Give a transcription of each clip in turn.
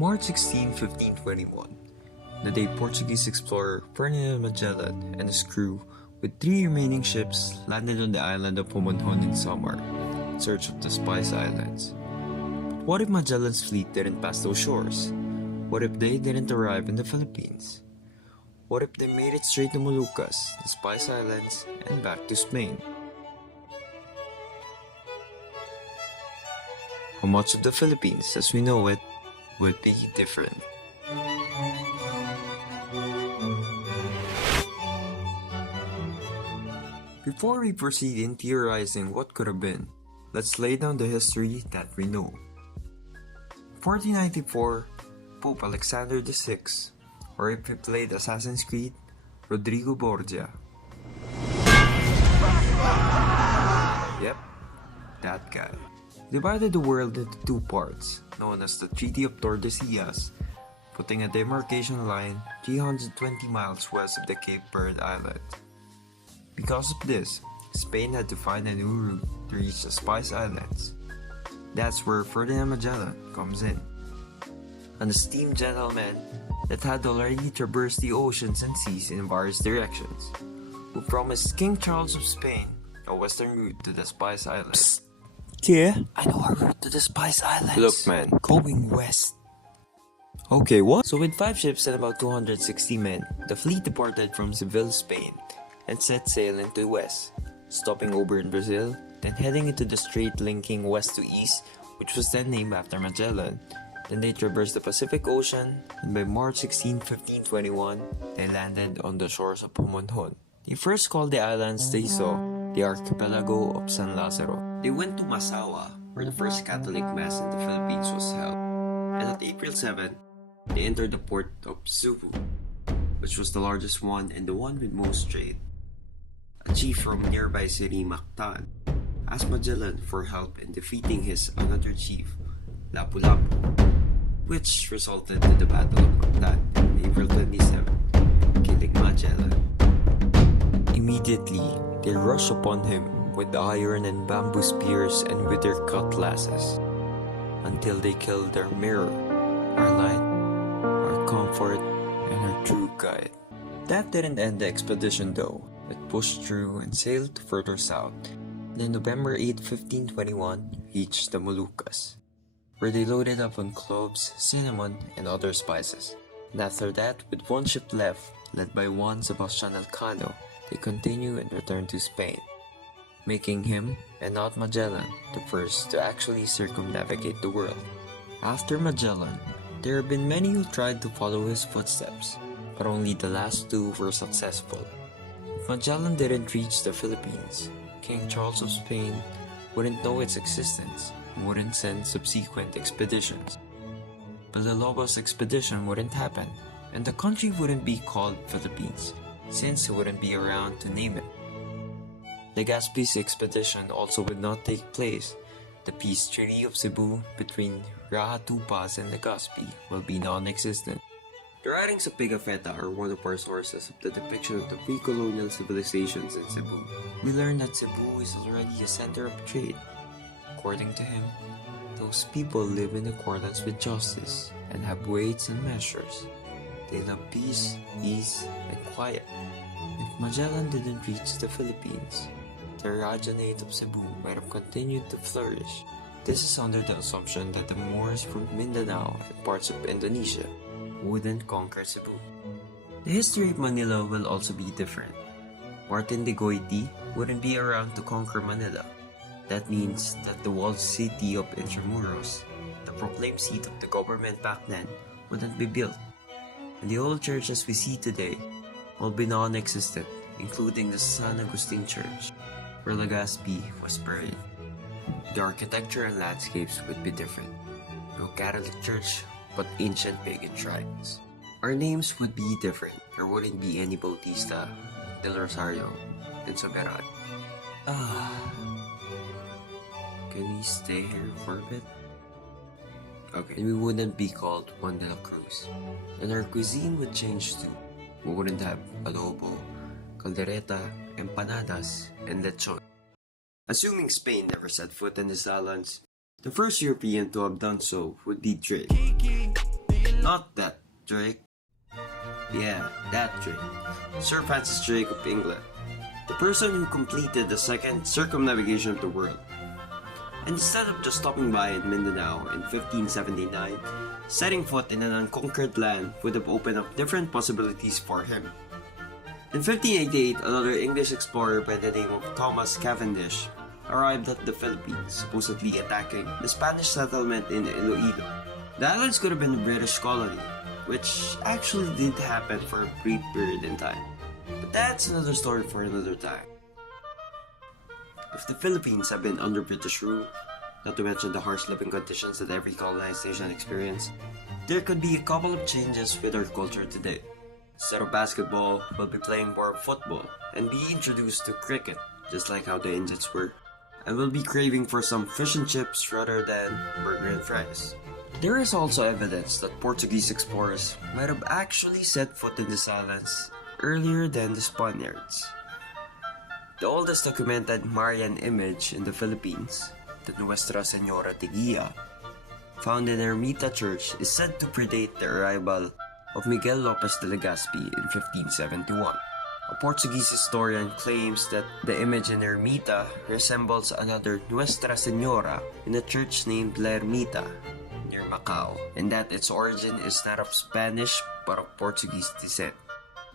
March 16, 1521, the day Portuguese explorer Ferdinand Magellan and his crew with 3 remaining ships landed on the island of Pumonhon in Samar in search of the Spice Islands. But what if Magellan's fleet didn't pass those shores? What if they didn't arrive in the Philippines? What if they made it straight to Moluccas, the Spice Islands, and back to Spain? How much of the Philippines as we know it would be different? Before we proceed in theorizing what could have been, let's lay down the history that we know. 1494, Pope Alexander VI, or if he played Assassin's Creed, Rodrigo Borgia. Yep, that guy. Divided the world into 2 parts, known as the Treaty of Tordesillas, putting a demarcation line 320 miles west of the Cape Verde Island. Because of this, Spain had to find a new route to reach the Spice Islands. That's where Ferdinand Magellan comes in. An esteemed gentleman that had already traversed the oceans and seas in various directions, who promised King Charles of Spain a western route to the Spice Islands. Yeah, I know a route to the Spice Islands. Look man, Going west. Okay, what? So with 5 ships and about 260 men, the fleet departed from Seville, Spain, and set sail into the west, stopping over in Brazil, then heading into the strait linking west to east, which was then named after Magellan. Then they traversed the Pacific Ocean, and by March 16, 1521, they landed on the shores of Pumonhon. They first called the islands they saw the archipelago of San Lazaro. They went to Masawa, where the first Catholic Mass in the Philippines was held, and on April 7, they entered the port of Cebu, which was the largest one and the one with most trade. A chief from nearby city Mactan asked Magellan for help in defeating his another chief, Lapu-lapu, which resulted in the Battle of Mactan on April 27, killing Magellan. Immediately, they rushed upon him with the iron and bamboo spears and with their cutlasses, until they killed their mirror, our light, our comfort, and our true guide. That didn't end the expedition though. It pushed through and sailed further south, and on November 8, 1521, reached the Moluccas, where they loaded up on cloves, cinnamon, and other spices. And after that, with 1 ship left, led by Juan Sebastian Elcano, they continue and return to Spain, making him, and not Magellan, the first to actually circumnavigate the world. After Magellan, there have been many who tried to follow his footsteps, but only the last 2 were successful. If Magellan didn't reach the Philippines, King Charles of Spain wouldn't know its existence and wouldn't send subsequent expeditions. But the Lagos expedition wouldn't happen, and the country wouldn't be called Philippines, since he wouldn't be around to name it. Legazpi's expedition also would not take place. The peace treaty of Cebu between Raja Tupas and Legazpi will be non-existent. The writings of Pigafetta are one of our sources of the depiction of the pre-colonial civilizations in Cebu. We learn that Cebu is already a center of trade. According to him, those people live in accordance with justice and have weights and measures. They love peace, ease, and quiet. If Magellan didn't reach the Philippines, the Rajanate of Cebu might have continued to flourish. This is under the assumption that the Moors from Mindanao and parts of Indonesia wouldn't conquer Cebu. The history of Manila will also be different. Martin de Goiti wouldn't be around to conquer Manila. That means that the walled city of Intramuros, the proclaimed seat of the government back then, wouldn't be built. And the old churches we see today will be non-existent, including the San Agustin Church, where Legazpi was buried. The architecture and landscapes would be different. No Catholic church, but ancient pagan shrines. Our names would be different. There wouldn't be any Bautista, Del Rosario, and Soberan. Can we stay here for a bit? Okay. And we wouldn't be called Juan de la Cruz. And our cuisine would change too. We wouldn't have adobo, caldereta, empanadas, and lechon. Assuming Spain never set foot in these islands, the first European to have done so would be Drake. Not that Drake. Yeah, that Drake. Sir Francis Drake of England. The person who completed the second circumnavigation of the world. And instead of just stopping by in Mindanao in 1579, setting foot in an unconquered land would have opened up different possibilities for him. In 1588, another English explorer by the name of Thomas Cavendish arrived at the Philippines, supposedly attacking the Spanish settlement in Iloilo. The islands could have been a British colony, which actually did happen for a brief period in time. But that's another story for another time. If the Philippines had been under British rule, not to mention the harsh living conditions that every colonized nation experienced, there could be a couple of changes with our culture today. Instead of basketball, we'll be playing more football and be introduced to cricket, just like how the Indians were. And we'll be craving for some fish and chips rather than burger and fries. There is also evidence that Portuguese explorers might have actually set foot in these islands earlier than the Spaniards. The oldest documented Marian image in the Philippines, the Nuestra Señora de Guia, found in Ermita Church, is said to predate the arrival of Miguel Lopez de Legazpi in 1571. A Portuguese historian claims that the image in Ermita resembles another Nuestra Señora in a church named La Ermita near Macau, and that its origin is not of Spanish but of Portuguese descent.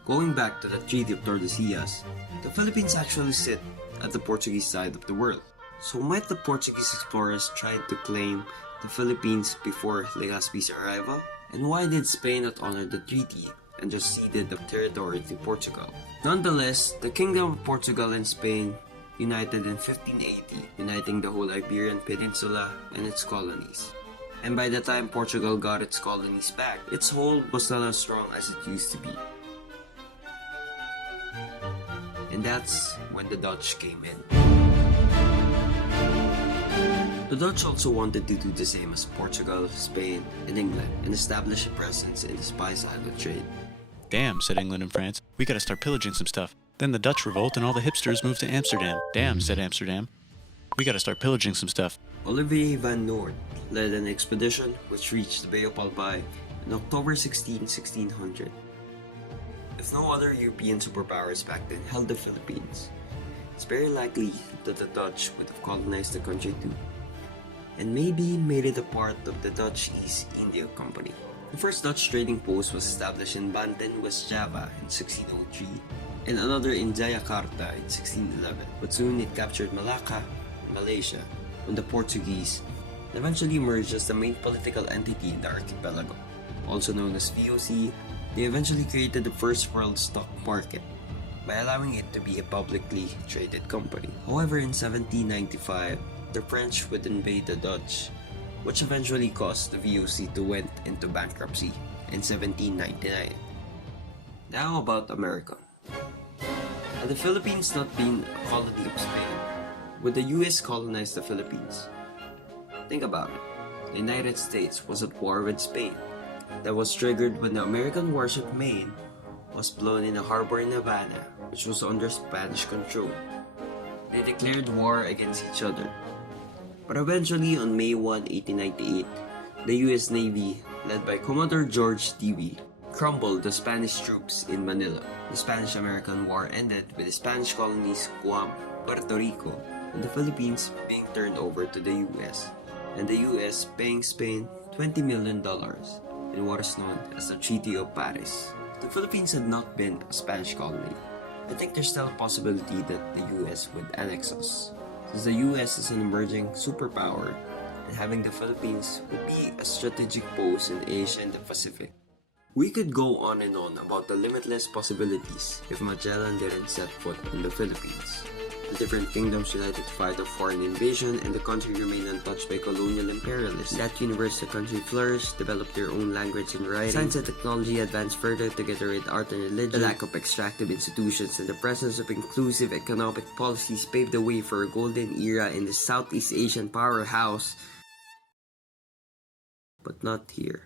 Going back to the Treaty of Tordesillas, the Philippines actually sit at the Portuguese side of the world. So might the Portuguese explorers try to claim the Philippines before Legazpi's arrival? And why did Spain not honor the treaty and just ceded the territory to Portugal? Nonetheless, the Kingdom of Portugal and Spain united in 1580, uniting the whole Iberian Peninsula and its colonies. And by the time Portugal got its colonies back, its hold was not as strong as it used to be. And that's when the Dutch came in. The Dutch also wanted to do the same as Portugal, Spain, and England and establish a presence in the Spice Island trade. Damn, said England and France. We gotta start pillaging some stuff. Then the Dutch revolt and all the hipsters moved to Amsterdam. Damn, said Amsterdam. We gotta start pillaging some stuff. Olivier van Noort led an expedition which reached the Bay of Albay on October 16, 1600. If no other European superpowers back then held the Philippines, it's very likely that the Dutch would have colonized the country too, and maybe made it a part of the Dutch East India Company. The first Dutch trading post was established in Banten, West Java in 1603, and another in Jayakarta in 1611, but soon it captured Malacca, Malaysia, when the Portuguese eventually emerged as the main political entity in the archipelago. Also known as VOC, they eventually created the first world stock market by allowing it to be a publicly traded company. However, in 1795, the French would invade the Dutch, which eventually caused the VOC to went into bankruptcy in 1799. Now about America. Had the Philippines not been a colony of Spain, would the US colonize the Philippines? Think about it. The United States was at war with Spain. That was triggered when the American warship Maine was blown in a harbor in Havana, which was under Spanish control. They declared war against each other. But eventually, on May 1, 1898, the US Navy, led by Commodore George Dewey, crumbled the Spanish troops in Manila. The Spanish-American War ended with the Spanish colonies Guam, Puerto Rico, and the Philippines being turned over to the US, and the US paying Spain $20 million in what is known as the Treaty of Paris. If the Philippines had not been a Spanish colony, I think there's still a possibility that the US would annex us, since the US is an emerging superpower, and having the Philippines would be a strategic post in Asia and the Pacific. We could go on and on about the limitless possibilities if Magellan didn't set foot in the Philippines. The different kingdoms united to fight a foreign invasion, and the country remained untouched by colonial imperialism. In that universe, the country flourished, developed their own language and writing. Science and technology advanced further together with art and religion. The lack of extractive institutions and the presence of inclusive economic policies paved the way for a golden era in the Southeast Asian powerhouse. But not here.